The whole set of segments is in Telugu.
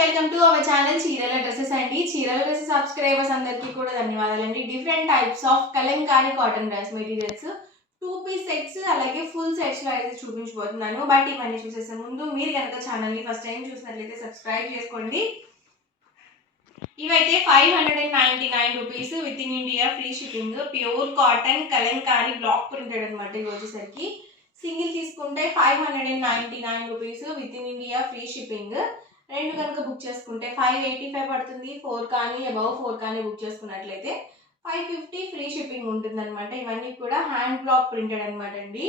వెల్కమ్ టు అవర్ ఛానల్ చీరల డ్రెస్సెస్ అండి. చీరల డ్రెస్సెస్ సబ్స్క్రైబర్స్ అందరికీ కూడా ధన్యవాదాలండి. Different types of Kalamkari cotton dress materials 2 piece sets అలాగే ఫుల్ సెట్స్లో అయితే చూపించబోతున్నాను. బట్ ఇవన్నీ చూసేసే ముందు మీరు కనుక ఛానల్ని ఫస్ట్ టైం చూసినట్లయితే సబ్స్క్రైబ్ చేసుకోండి. ఇవైతే 599 rupees with in India free shipping. Pure cotton Kalamkari block printed అనమాట. ఇవి వచ్చేసరికి సింగిల్ తీసుకుంటే 599 rupees with in India free shipping. రెండు కనుక బుక్ చేసుకుంటే 585 పడుతుంది. 4 కానీ అబౌవ్ 4 కానీ బుక్ చేసుకున్నట్లయితే 550 ఫ్రీ షిప్పింగ్ ఉంటుంది అనమాట. ఇవన్నీ కూడా హ్యాండ్ బ్లాక్ ప్రింటెడ్ అనమాట అండి.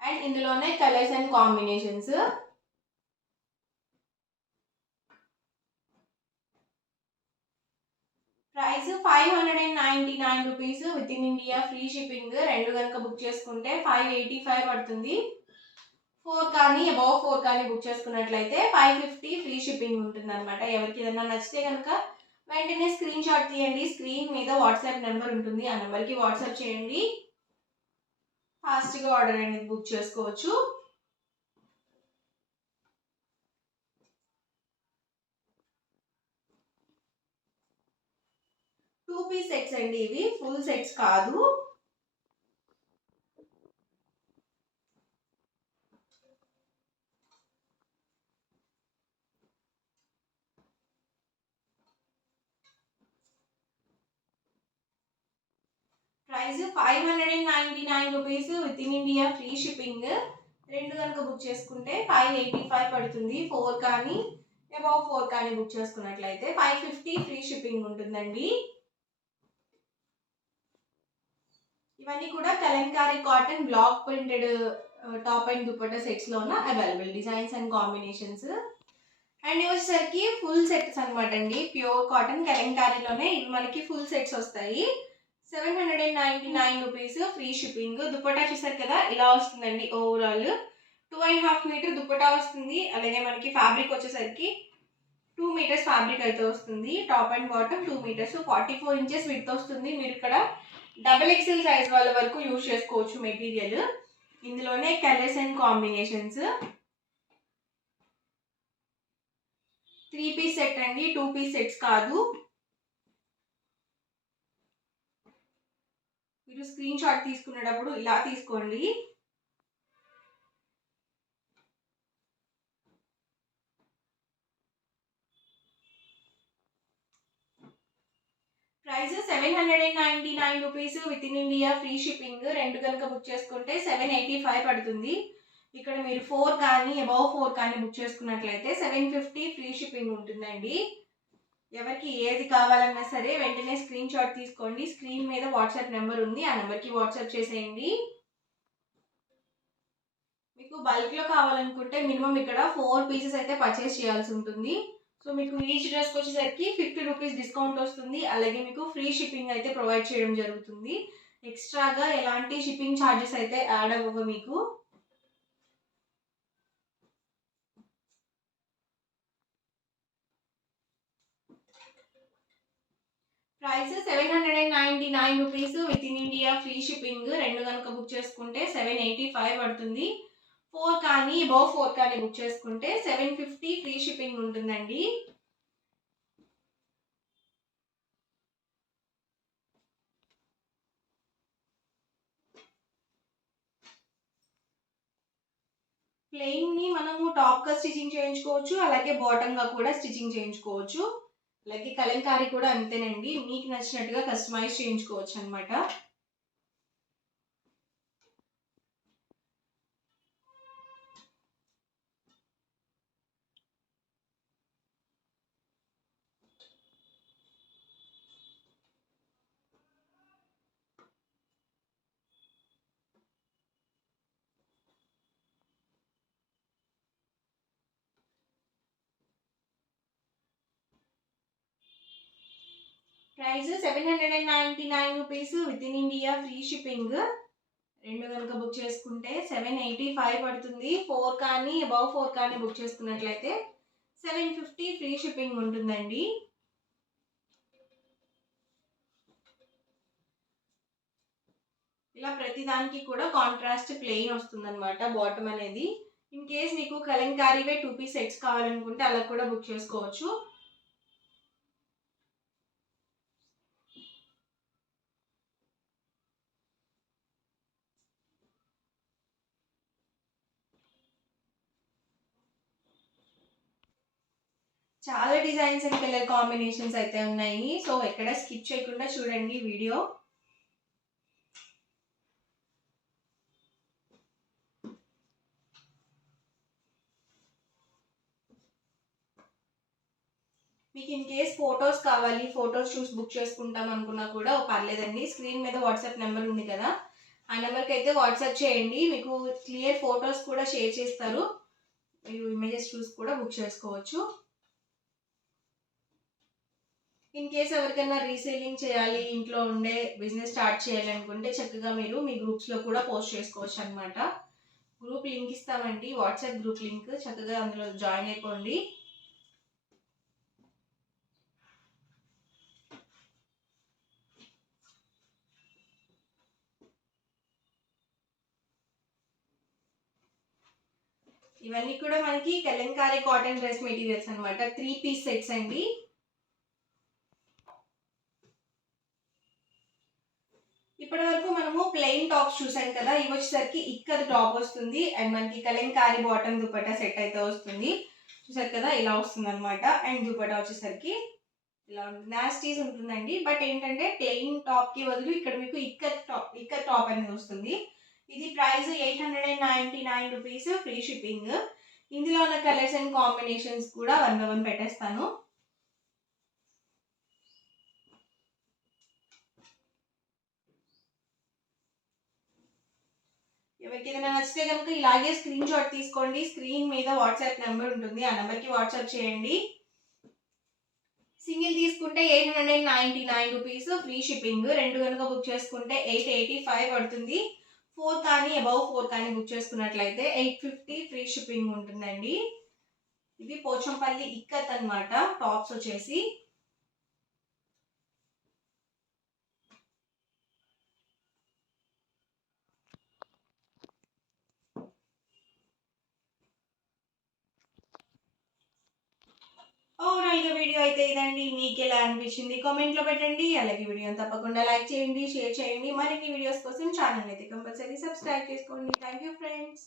అండ్ ఇందులోనే colours and combinations. Price 599 rupees with in India free shipping. రెండు కనుక బుక్ చేసుకుంటే 585 పడుతుంది. 4 కానీ అబౌవ్ 4 కానీ బుక్ చేసుకున్నట్లయితే 550 ఫ్రీ షిప్పింగ్ ఉంటుంది అనమాట. ఎవరికి ఏదైనా నచ్చితే కనుక వెంటనే స్క్రీన్ షాట్ తీయండి. స్క్రీన్ మీద వాట్సాప్ నెంబర్ ఉంటుంది. ఆ నెంబర్కి వాట్సాప్ చేయండి. ఫాస్ట్గా ఆర్డర్ అనేది బుక్ చేసుకోవచ్చు. టూ పీస్ సెట్స్ అండి. ఇవి ఫుల్ సెట్స్ కాదు. Price 599 rupees with in India free shipping. రెండు కనుక బుక్ చేసుకుంటే 585 పడుతుంది. 4 కానీ అబౌవ్ 4 కానీ బుక్ చేసుకున్నట్లయితే 550 ఫ్రీ షిప్పింగ్ ఉంటుందండి. ఇవన్నీ కూడా Kalamkari cotton block printed top and dupatta sets లో ఉన్న available designs and combinations. And ఇవి వచ్చేసరికి ఫుల్ సెట్స్ అనమాట అండి. ప్యూర్ కాటన్ కలంకారీలోనే ఇవి మనకి ఫుల్ సెట్స్ వస్తాయి. 799 రూపీస్ ఫ్రీ షిప్పింగ్. దుపట్టా చూసారు కదా, ఇలా వస్తుందండి. ఓవరాల్ 2.5 మీటర్ దుపట్టా వస్తుంది. అలాగే మనకి ఫ్యాబ్రిక్ వచ్చేసరికి 2 మీటర్స్ ఫ్యాబ్రిక్ అయితే వస్తుంది. Top and bottom 2 metres 44 inches width వస్తుంది. మీరు ఇక్కడ XXL సైజ్ వాళ్ళ వరకు యూజ్ చేసుకోవచ్చు మెటీరియల్. ఇందులోనే colours and combinations. 3 piece set అండి, 2 పీస్ సెట్స్ కాదు. మీరు స్క్రీన్ షాట్ తీసుకునేటప్పుడు ఇలా తీసుకోండి. Price 799 rupees with in India free shipping. రెండు కనుక బుక్ చేసుకుంటే 785 పడుతుంది. ఇక్కడ మీరు 4 కానీ అబౌవ్ 4 కానీ బుక్ చేసుకున్నట్లయితే 750 ఫ్రీ షిప్పింగ్ ఉంటుందండి. ఎవరికి ఏది కావాలన్నా సరే వెంటనే స్క్రీన్ షాట్ తీసుకోండి. స్క్రీన్ మీద వాట్సాప్ నెంబర్ ఉంది. ఆ నెంబర్కి వాట్సాప్ చేసేయండి. మీకు బల్క్లో కావాలనుకుంటే మినిమం ఇక్కడ 4 పీసెస్ అయితే పర్చేస్ చేయాల్సి ఉంటుంది. సో మీకు ఈచ్ డ్రెస్కి వచ్చేసరికి 50 రూపీస్ డిస్కౌంట్ వస్తుంది. అలాగే మీకు ఫ్రీ షిప్పింగ్ అయితే ప్రొవైడ్ చేయడం జరుగుతుంది. ఎక్స్ట్రాగా ఎలాంటి షిప్పింగ్ ఛార్జెస్ అయితే యాడ్ అవ్వవు మీకు. Price 799 rupees with in India free shipping. రెండు కనుక బుక్ చేసుకుంటే 785 పడుతుంది. 4 కానీ అబౌవ్ 4 కానీ బుక్ చేసుకుంటే 750 ఫ్రీ షిప్పింగ్ ఉంటుందండి. ప్లెయిన్ని మనము టాప్గా స్టిచ్చింగ్ చేయించుకోవచ్చు. అలాగే బాటమ్గా కూడా స్టిచ్చింగ్ చేయించుకోవచ్చు. అలాగే కలంకారీ కూడా అంతేనండి. మీకు నచ్చినట్టుగా కస్టమైజ్ చేయించుకోవచ్చు అనమాట. Price 799 rupees with in India free shipping. రెండు కనుక బుక్ చేసుకుంటే 785 పడుతుంది. 4 కానీ అబౌవ్ 4 కానీ బుక్ చేసుకున్నట్లయితే 750 ఫ్రీ షిప్పింగ్ ఉంటుందండి. ఇలా ప్రతి దానికి కూడా కాంట్రాస్ట్ ప్లెయిన్ వస్తుందన్నమాట బాటమ్ అనేది. ఇన్ కేస్ మీకు కలంకారీవే 2 పీస్ సెట్స్ కావాలనుకుంటే అలా కూడా బుక్ చేసుకోవచ్చు. చాలా డిజైన్స్ అండ్ కలర్ కాంబినేషన్స్ అయితే ఉన్నాయి. సో ఎక్కడ స్కిప్ చేయకుండా చూడండి వీడియో. మీకు ఇన్ కేస్ ఫొటోస్ కావాలి, ఫొటోస్ చూసి బుక్ చేసుకుంటాం అనుకున్నా కూడా పర్లేదండి. స్క్రీన్ మీద వాట్సాప్ నెంబర్ ఉంది కదా, ఆ నెంబర్కి అయితే వాట్సాప్ చేయండి. మీకు క్లియర్ ఫొటోస్ కూడా షేర్ చేస్తారు. మీరు ఇమేజెస్ చూసి కూడా బుక్ చేసుకోవచ్చు. ఇన్ కేస్ ఎవరికైనా రీసేలింగ్ చేయాలి, ఇంట్లో ఉండే బిజినెస్ స్టార్ట్ చేయాలి అనుకుంటే చక్కగా మీరు మీ గ్రూప్స్లో కూడా పోస్ట్ చేసుకోవచ్చు అనమాట. గ్రూప్ లింక్ ఇస్తామండి, వాట్సాప్ గ్రూప్ లింక్. చక్కగా అందులో జాయిన్ అయిపోండి. ఇవన్నీ కూడా మనకి కలంకారీ కాటన్ డ్రెస్ మెటీరియల్స్ అనమాట. 3 పీస్ సెట్స్ అండి. ఇప్పటి వరకు మనము ప్లెయిన్ టాప్స్ చూసాం కదా, ఇవి వచ్చేసరికి ఇక్కత్ టాప్ వస్తుంది అండ్ మనకి కలంకారీ బాటమ్ దుపట్టా సెట్ అయితే వస్తుంది. చూసారు కదా, ఇలా వస్తుంది అనమాట. అండ్ దుపట్టా వచ్చేసరికి ఇలా ఉంటుంది, నాస్టీస్ ఉంటుందండి. బట్ ఏంటంటే ప్లెయిన్ టాప్ కి బదులు ఇక్కడ మీకు ఇక్కత్ టాప్ అనేది వస్తుంది. ఇది ప్రైస్ 899 రూపీస్, ఫ్రీ షిప్పింగ్. ఇందులో ఉన్న కలర్స్ అండ్ కాంబినేషన్స్ కూడా 1 by 1 పెట్టేస్తాను. ఎవరికి ఏదైనా నచ్చితే కనుక ఇలాగే స్క్రీన్ షాట్ తీసుకోండి. స్క్రీన్ మీద వాట్సాప్ నెంబర్ ఉంటుంది, ఆ నెంబర్కి వాట్సాప్ చేయండి. సింగిల్ తీసుకుంటే 899 రూపీస్, ఫ్రీ షిప్పింగ్. రెండు కనుక బుక్ చేసుకుంటే 885 పడుతుంది. 4 కానీ అబౌవ్ 4 కానీ బుక్ చేసుకున్నట్లయితే 850 ఫ్రీ షిప్పింగ్ ఉంటుందండి. ఇది పోచంపల్లి ఇక్కత్ అనమాట, టాప్స్ వచ్చేసి. ఓవరాల్గా వీడియో అయితే ఇదండి. మీకు ఎలా అనిపించింది కామెంట్లో పెట్టండి. అలాగే వీడియోని తప్పకుండా లైక్ చేయండి, షేర్ చేయండి. మరిన్ని వీడియోస్ కోసం ఛానల్ అయితే కంపల్సరీ సబ్స్క్రైబ్ చేసుకోండి. Thank you friends.